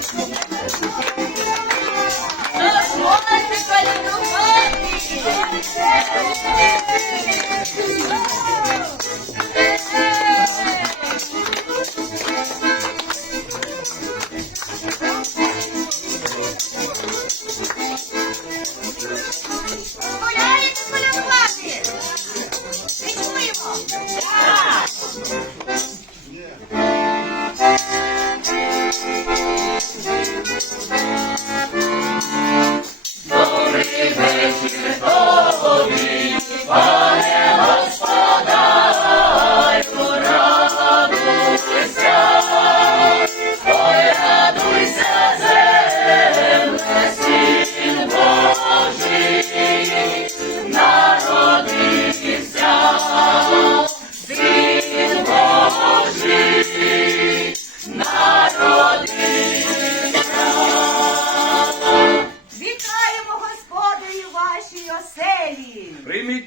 Дозвольте Гуляєте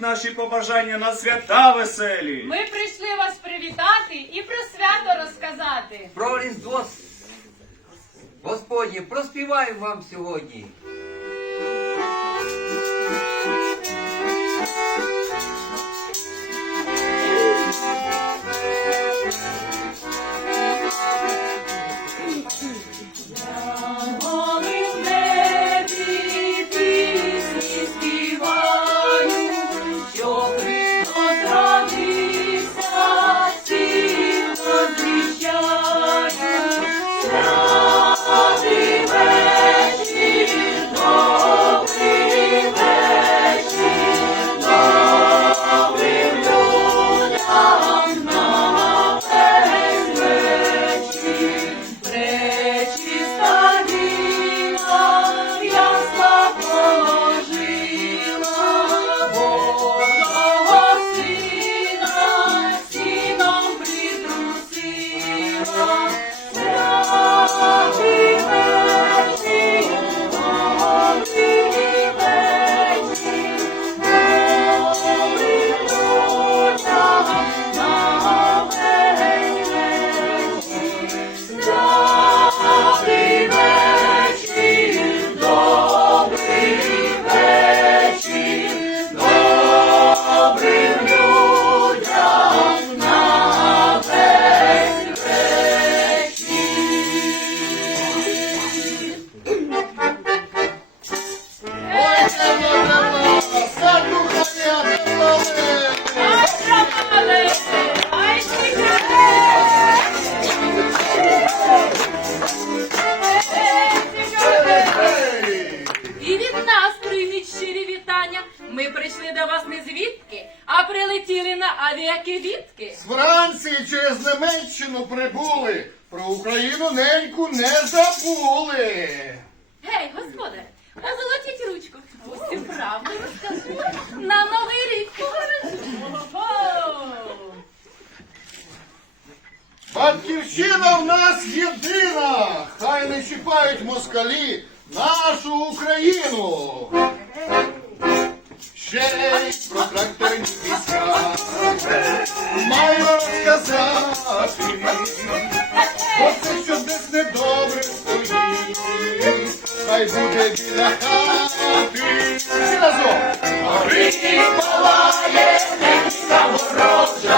наші побажання на свята веселі. Ми прийшли вас привітати і про свято розказати. Про Різдво Господнє проспіваємо вам сьогодні. Вас не звідки, а прилетіли на авіакивітки. З Франції через Німеччину прибули. Про Україну неньку не забули. Гей, господар, позолотіть ручку. Усю правду розкажи. На новий рік! Батьківщина в нас єдина. Хай не чіпають москалі нашу Україну. Ще про тракторні війська маю розказати. Бо це що десь недобре стоїть. Хай буде біля хати. Всі разом. Горить палає, не ворожа,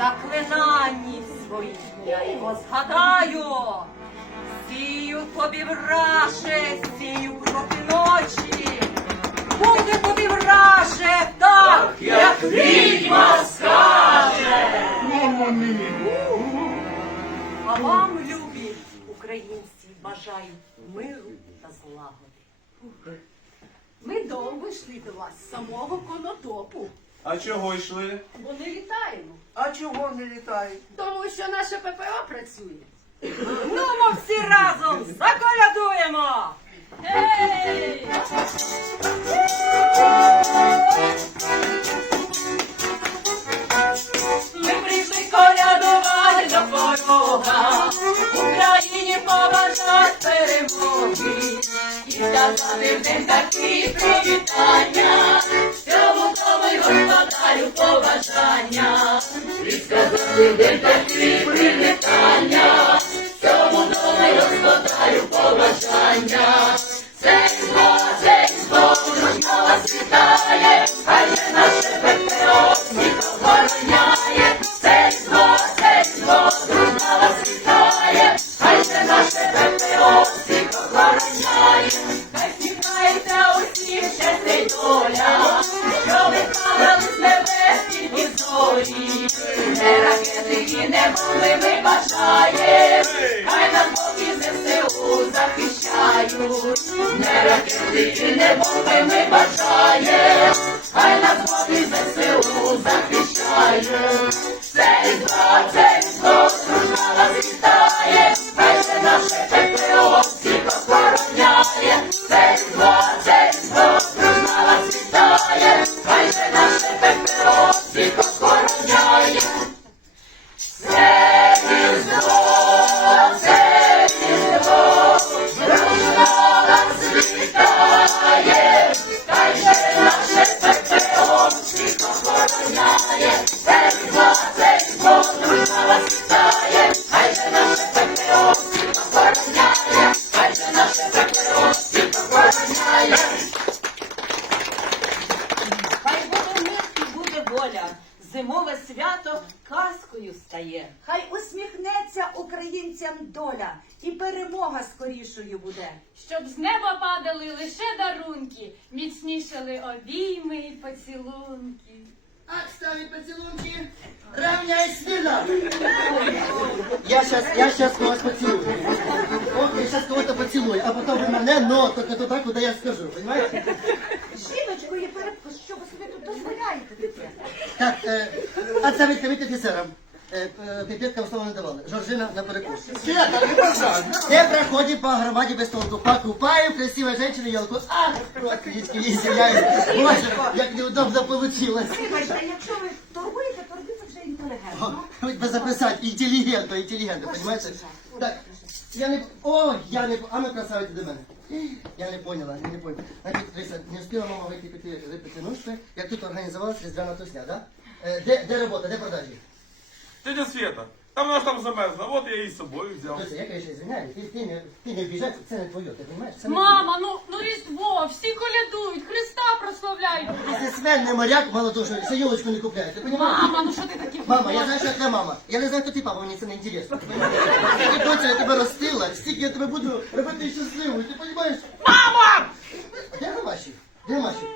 Заклинанні свої я його згадаю. Сію тобі враже, сію проти ночі. Буде тобі враже, так, як відьма скаже. А вам, любі українці, бажаю миру та злагоди. Ми довго йшли до вас з самого конотопу. А чого йшли? Вони літаємо. А чого не літають? Тому що наше ППО працює. Ну, ми всі разом заколядуємо! Ей! Такі привітання, цьому дому й господарю побажання. Цей зло, цей вас вітає, хай же наше ППО всіх охороняє. Цей зло, дружна вас вітає, хай же наше ППО всіх охороняє. Хай сміхається усім щастя й доля, що ви бомби ми бажаєм, хай нас Бог і ЗСУ захищають. Не ракети і не бомби ми бажаєм, хай нас Бог і ЗСУ захищають. це і цей зло, Зимове свято казкою стає. Хай усміхнеться українцям доля, і перемога скорішою буде. Щоб з неба падали лише дарунки, міцнішали обійми і поцілунки. Отставить поцелунки. Равняй спина. Я сейчас, я сейчас вас поцелую. Вот я сейчас кого-то поцелую, а потом вы мене, но только туда, куда я скажу, понимаете? Жіночкою перепуск, що ви собі тут дозволяєте таке? Так, э, отставить комітет офіцерам. Е, е, Піпетка слово не давали. Жоржина на перекус. Свята, не по громаде без толку. Покупаю красивой женщине елку. Ах, родственнички, извиняюсь. Боже, як неудобно получилось. Вибачте, якщо ви торгуєте, торги це вже інтелігентно. Хоть бы записать интеллигентно, интеллигентно, понимаете? Так, я не... О, я не... А ну, красавица до мене. Я не поняла, я не поняла. Значить, Лариса, не успіла мама вийти піти випити ножки, як тут організувалася різдвяна тусня, да? Е, Де, де робота, де продажі? Тетя Света, там вона ж там замерзла, от я її з собою взяв. Тося, я, конечно, извиняюсь, ти, ти, не, ти не обіжайся, це не твоє, ти розумієш? Це не Мама, ну, ну Різдво, всі колядують, Христа прославляють. твоє. Бізнесмен, не моряк, мало того, що ще юлочку не купляє, ти розумієш? Мама, ну що ти таке? Мама, я знаю, що я мама. Я не знаю, хто ти папа, мені це не інтересно. Ти доця, я тебе ростила, стільки я тебе буду робити щасливою, ти розумієш? Мама! Де Ромаші? Де Ромаші?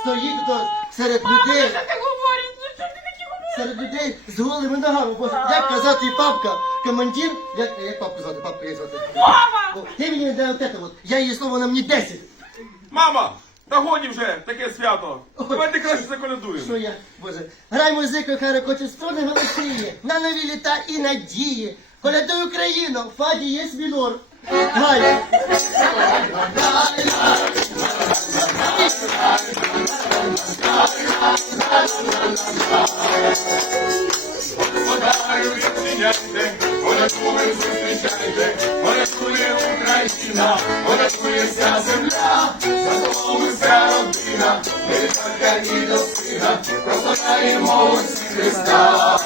Стоїть тут серед людей, Що ти говориш? Ну що ти таке говориш? серед людей з голими ногами. Боже, як казати папка, командир, як, як папку звати, папку як звати? Мама! Ти мені не дай от це от, я її слово на мені 10. Мама, та годі вже таке свято. Ой. Давайте краще Що я, Боже, грай музику, хай рекоче струни голосіє, на нові літа і надії. Колядуй Україну, в фаді є мінор. Гай! Україна, Колядує вся земля, за домом вся родина, батька і до сина, прославляємо усі Христа.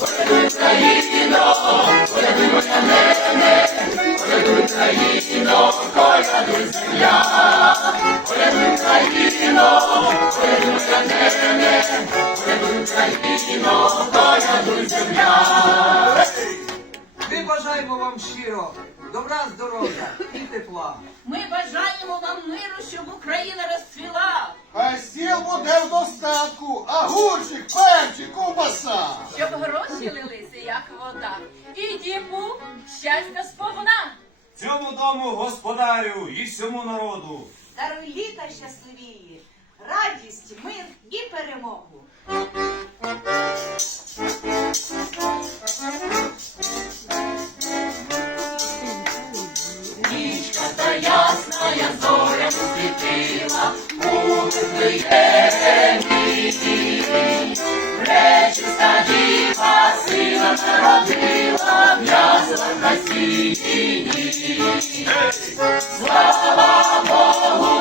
Колядуй Україно, земля, земля. Ми бажаємо вам щиро добра, здоров'я і тепла. Ми бажаємо вам миру, щоб Україна розцвіла, Хай стіл буде в достатку, агурчик, перчик, ковбаса. щоб гроші лилися, як вода, і діму щастя сповна. Цьому дому господарю і всьому народу. Даруй літа щасливіє, радість, мир і перемогу. Нічка та ясна я зоря світила, мудрий. Пречиста діва сина народила в на сіні. Слава Богу!